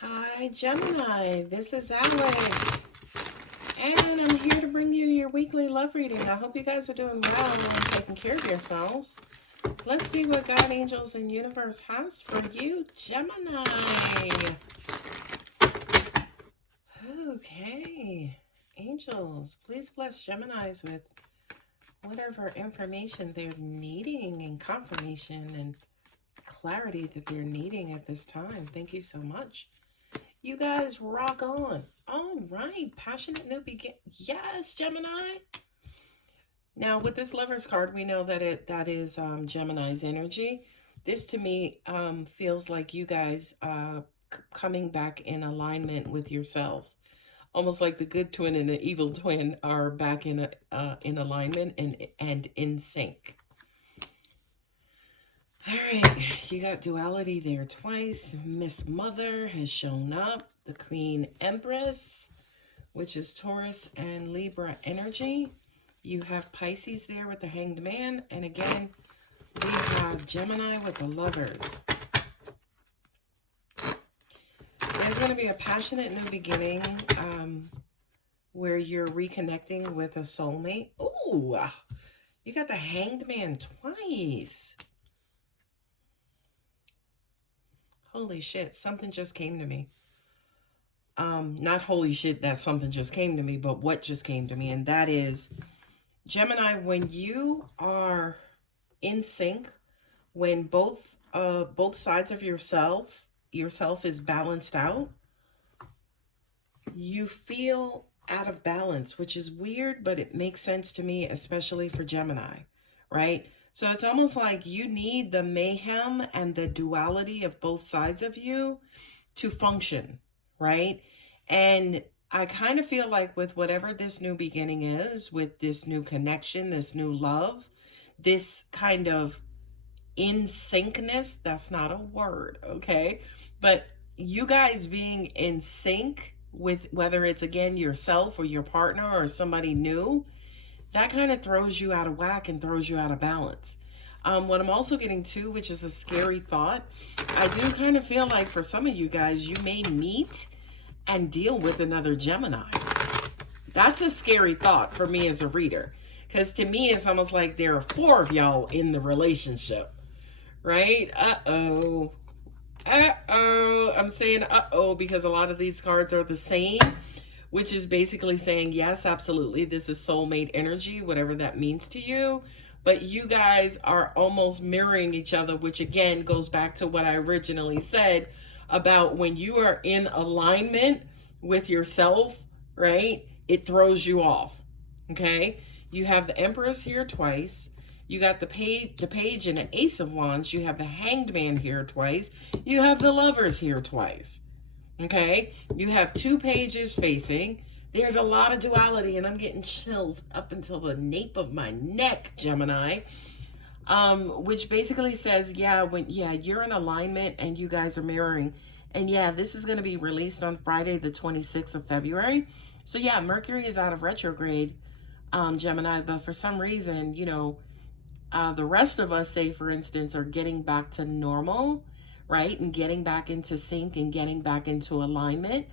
Hi Gemini, this is Alex, and I'm here to bring you your weekly love reading. I hope you guys are doing well and taking care of yourselves. Let's see what God, angels, and universe has for you, Gemini. Okay, angels, please bless Geminis with whatever information they're needing and confirmation and clarity that they're needing at this time. Thank you so much. You guys rock on. All right, passionate new begin. Yes, Gemini. Now with this Lover's card, we know that that is Gemini's energy. This to me feels like you guys coming back in alignment with yourselves, almost like the good twin and the evil twin are back in alignment and in sync. All right, you got duality there twice. Miss Mother has shown up. The Queen Empress, which is Taurus and Libra energy. You have Pisces there with the Hanged Man. And again, we have Gemini with the Lovers. There's going to be a passionate new beginning where you're reconnecting with a soulmate. Ooh, you got the Hanged Man twice. Holy shit, something just came to me. Not holy shit that something just came to me, but what just came to me, and that is, Gemini, when you are in sync, when both sides of yourself is balanced out, you feel out of balance, which is weird, but it makes sense to me, especially for Gemini, right? So it's almost like you need the mayhem and the duality of both sides of you to function, right? And I kind of feel like with whatever this new beginning is, with this new connection, this new love, this kind of in syncness, that's not a word, okay? But you guys being in sync with whether it's, again, yourself or your partner or somebody new, that kind of throws you out of whack and throws you out of balance. What I'm also getting to, which is a scary thought, I do kind of feel like for some of you guys, you may meet and deal with another Gemini. That's a scary thought for me as a reader, because to me, it's almost like there are 4 of y'all in the relationship, right? Uh-oh. Uh-oh. I'm saying uh-oh because a lot of these cards are the same, which is basically saying, yes, absolutely, this is soulmate energy, whatever that means to you. But you guys are almost mirroring each other, which again goes back to what I originally said about when you are in alignment with yourself, right? It throws you off, okay? You have the Empress here twice. You got the Page and the Ace of Wands. You have the Hanged Man here twice. You have the Lovers here twice. Okay, you have 2 pages facing. There's a lot of duality, and I'm getting chills up until the nape of my neck, Gemini. Which basically says, you're in alignment and you guys are mirroring. And yeah, this is going to be released on Friday, the 26th of February. So yeah, Mercury is out of retrograde, Gemini, but for some reason, the rest of us, say for instance, are getting back to normal, right? And getting back into sync and getting back into alignment.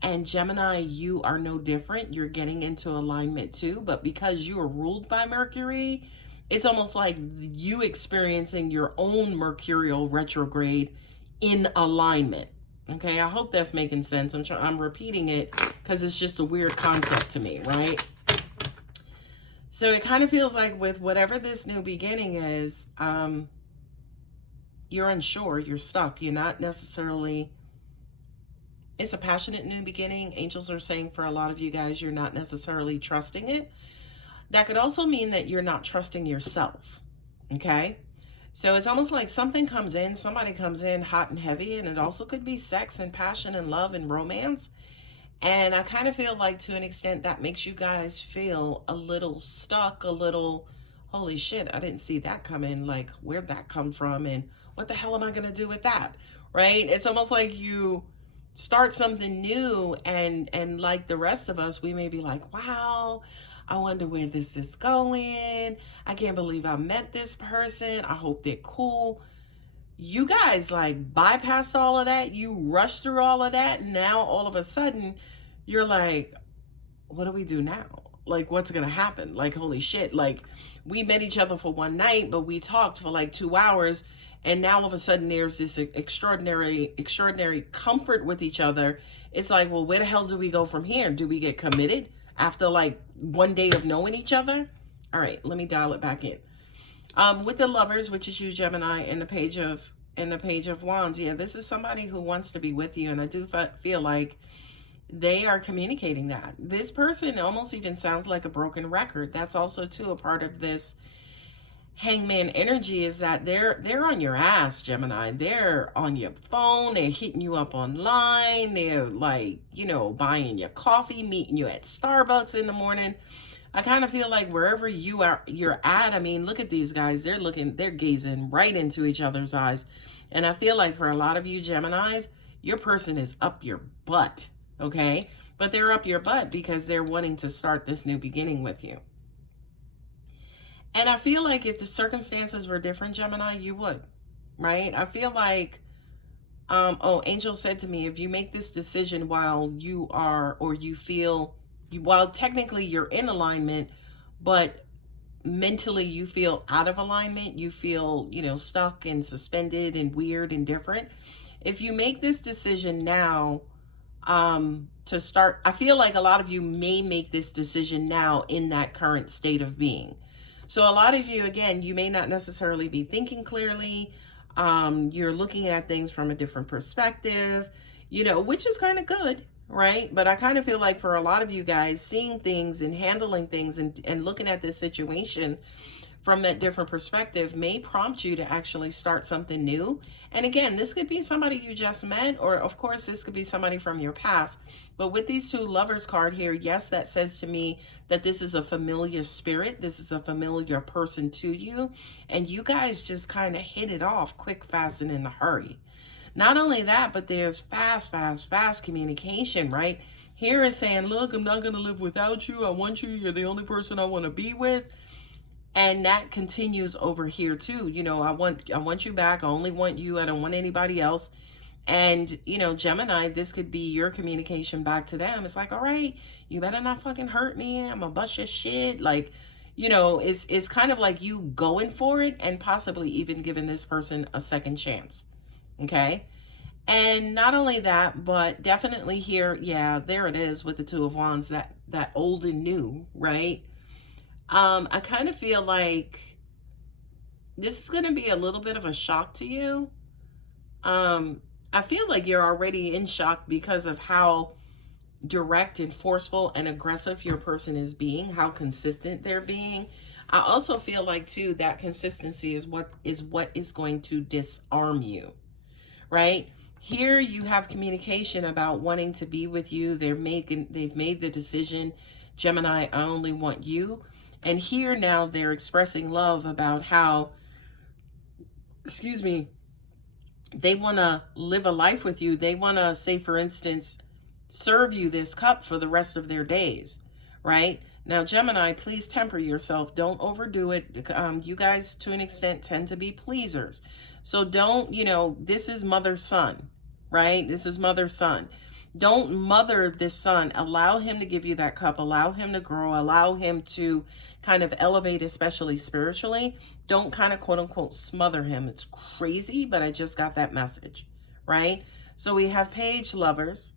And Gemini, you are no different. You're getting into alignment too. But because you are ruled by Mercury, it's almost like you experiencing your own mercurial retrograde in alignment. Okay, I hope that's making sense. I'm repeating it because it's just a weird concept to me, right? So it kind of feels like with whatever this new beginning is, you're unsure, you're stuck, you're not necessarily, it's a passionate new beginning. Angels are saying for a lot of you guys, you're not necessarily trusting it. That could also mean that you're not trusting yourself, okay? So it's almost like something comes in, somebody comes in hot and heavy, and it also could be sex and passion and love and romance. And I kind of feel like to an extent that makes you guys feel a little stuck, a little, holy shit, I didn't see that come in. Like, where'd that come from? And what the hell am I going to do with that? Right? It's almost like you start something new and like the rest of us, we may be like, wow, I wonder where this is going. I can't believe I met this person. I hope they're cool. you guys like bypassed all of that. You rushed through all of that. And now all of a sudden you're like, what do we do now? Like, what's going to happen? Like, holy shit. Like, we met each other for one night, but we talked for like 2 hours. And now all of a sudden there's this extraordinary comfort with each other. It's like, well, where the hell do we go from here? Do we get committed after like one day of knowing each other? All right, let me dial it back in. With the Lovers, which is you, Gemini, and the Page of Wands. Yeah, this is somebody who wants to be with you, and I do feel like they are communicating that. This person almost even sounds like a broken record. That's also too a part of this Hangman energy, is that they're on your ass, Gemini. They're on your phone. They're hitting you up online. They're like, you know, buying your coffee, meeting you at Starbucks in the morning. I kind of feel like wherever you're at, I mean, look at these guys. They're gazing right into each other's eyes. And I feel like for a lot of you Geminis, your person is up your butt, okay? But they're up your butt because they're wanting to start this new beginning with you. And I feel like if the circumstances were different, Gemini, you would, right? I feel like, Angel said to me, if you make this decision while you are, or you feel, while technically you're in alignment, but mentally you feel out of alignment, you feel, you know, stuck and suspended and weird and different. If you make this decision now, to start, I feel like a lot of you may make this decision now in that current state of being. So a lot of you, again, you may not necessarily be thinking clearly. You're looking at things from a different perspective, you know, which is kind of good, right? But I kind of feel like for a lot of you guys, seeing things and handling things and looking at this situation from that different perspective may prompt you to actually start something new. And again, this could be somebody you just met, or of course, this could be somebody from your past. But with these two Lovers card here, yes, that says to me that this is a familiar spirit. This is a familiar person to you. And you guys just kind of hit it off quick, fast, and in a hurry. Not only that, but there's fast communication, right? Here is saying, look, I'm not going to live without you. I want you. You're the only person I want to be with. And that continues over here too. You know, I want you back. I only want you. I don't want anybody else. And, you know, Gemini, this could be your communication back to them. It's like, all right, you better not fucking hurt me. I'm gonna bust your shit. Like, you know, it's kind of like you going for it and possibly even giving this person a second chance. Okay. And not only that, but definitely here, yeah, there it is with the Two of Wands, that old and new, right? I kind of feel like this is going to be a little bit of a shock to you. I feel like you're already in shock because of how direct and forceful and aggressive your person is being, how consistent they're being. I also feel like too, that consistency is what is going to disarm you, right? Here you have communication about wanting to be with you. They've made the decision, Gemini, I only want you. And here now they're expressing love about how, excuse me, they want to live a life with you. They want to, say, for instance, serve you this cup for the rest of their days, right? Now, Gemini, please temper yourself. Don't overdo it. You guys, to an extent, tend to be pleasers. So don't, you know, this is mother-son, right? This is mother-son. Don't mother this son. Allow him to give you that cup. Allow him to grow. Allow him to kind of elevate, especially spiritually. Don't kind of quote unquote smother him. It's crazy, but I just got that message, right? So we have Page Lovers,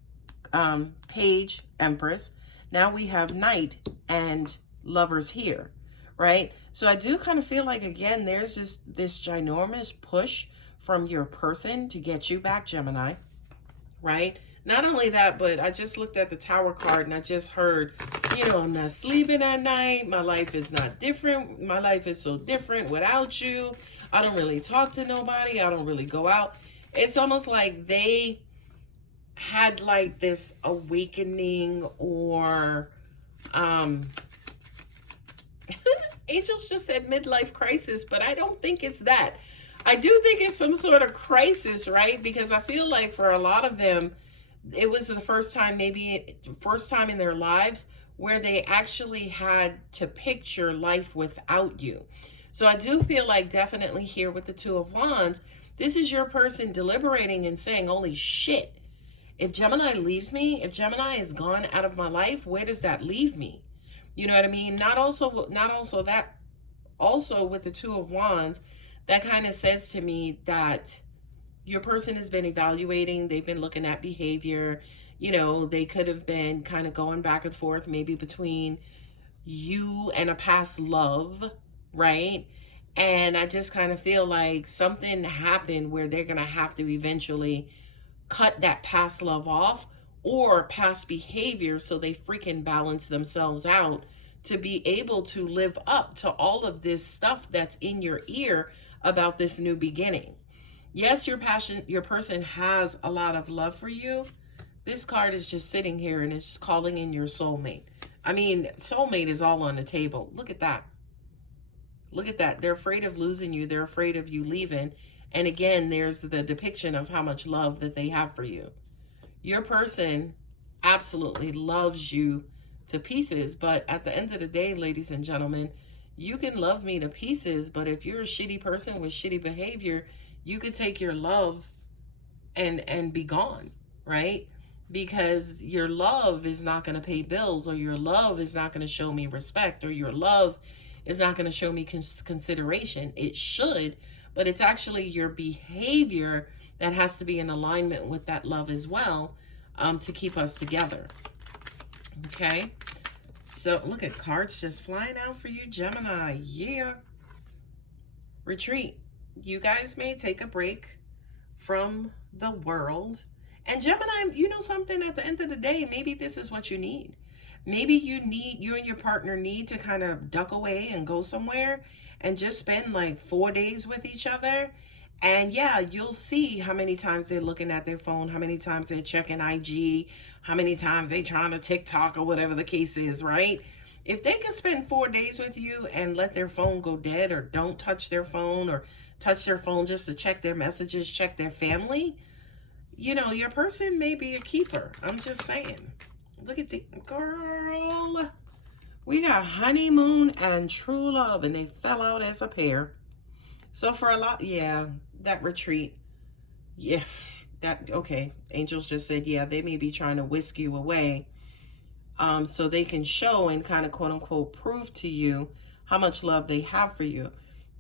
Page Empress. Now we have Knight and Lovers here, right? So I do kind of feel like, again, there's just this ginormous push from your person to get you back, Gemini, right? Not only that, but I just looked at the Tower card and I just heard, you know, I'm not sleeping at night. My life is not different. My life is so different without you. I don't really talk to nobody. I don't really go out. It's almost like they had like this awakening, or Angels just said midlife crisis, but I don't think it's that. I do think it's some sort of crisis, right? Because I feel like for a lot of them, it was the first time, maybe first time in their lives where they actually had to picture life without you. So I do feel like definitely here with the Two of Wands, This is your person deliberating and saying, holy shit, if Gemini leaves me, if Gemini is gone out of my life, where does that leave me? You know what I mean? Not also that, also with the Two of Wands, that kind of says to me that your person has been evaluating, they've been looking at behavior. You know, they could have been kind of going back and forth, maybe between you and a past love, right? And I just kind of feel like something happened where they're going to have to eventually cut that past love off or past behavior, so they freaking balance themselves out to be able to live up to all of this stuff that's in your ear about this new beginning. Yes, your person has a lot of love for you. This card is just sitting here and it's calling in your soulmate. I mean, soulmate is all on the table. Look at that. Look at that. They're afraid of losing you. They're afraid of you leaving. And again, there's the depiction of how much love that they have for you. Your person absolutely loves you to pieces. But at the end of the day, ladies and gentlemen, you can love me to pieces. But if you're a shitty person with shitty behavior, you could take your love and be gone, right? Because your love is not going to pay bills, or your love is not going to show me respect, or your love is not going to show me consideration. It should, but it's actually your behavior that has to be in alignment with that love as well, to keep us together. Okay, so look at cards just flying out for you, Gemini. Yeah. Retreat. You guys may take a break from the world. And Gemini, you know something, at the end of the day, maybe this is what you need. Maybe you and your partner need to kind of duck away and go somewhere and just spend like 4 days with each other. And yeah, you'll see how many times they're looking at their phone, how many times they're checking IG, how many times they're trying to TikTok or whatever the case is, right? If they can spend 4 days with you and let their phone go dead, or don't touch their phone, or touch their phone just to check their messages, check their family, you know, your person may be a keeper. I'm just saying. Look at the girl. We got honeymoon and true love, and they fell out as a pair. So for a lot, yeah, that retreat. Yeah, that, okay. Angels just said, yeah, they may be trying to whisk you away, so they can show and kind of quote unquote prove to you how much love they have for you.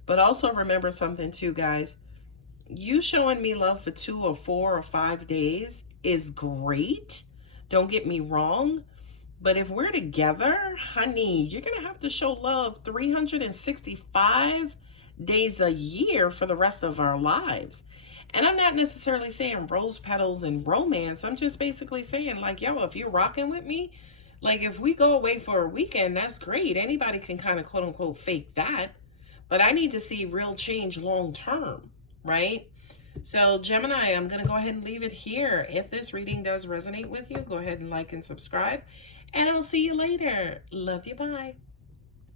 But also remember something too, guys. You showing me love for 2 or 4 or 5 days is great. Don't get me wrong. But if we're together, honey, you're going to have to show love 365 days a year for the rest of our lives. And I'm not necessarily saying rose petals and romance. I'm just basically saying, like, yo, if you're rocking with me, like, if we go away for a weekend, that's great. Anybody can kind of quote unquote fake that. But I need to see real change long term, right? So Gemini, I'm going to go ahead and leave it here. If this reading does resonate with you, go ahead and like and subscribe. And I'll see you later. Love you. Bye.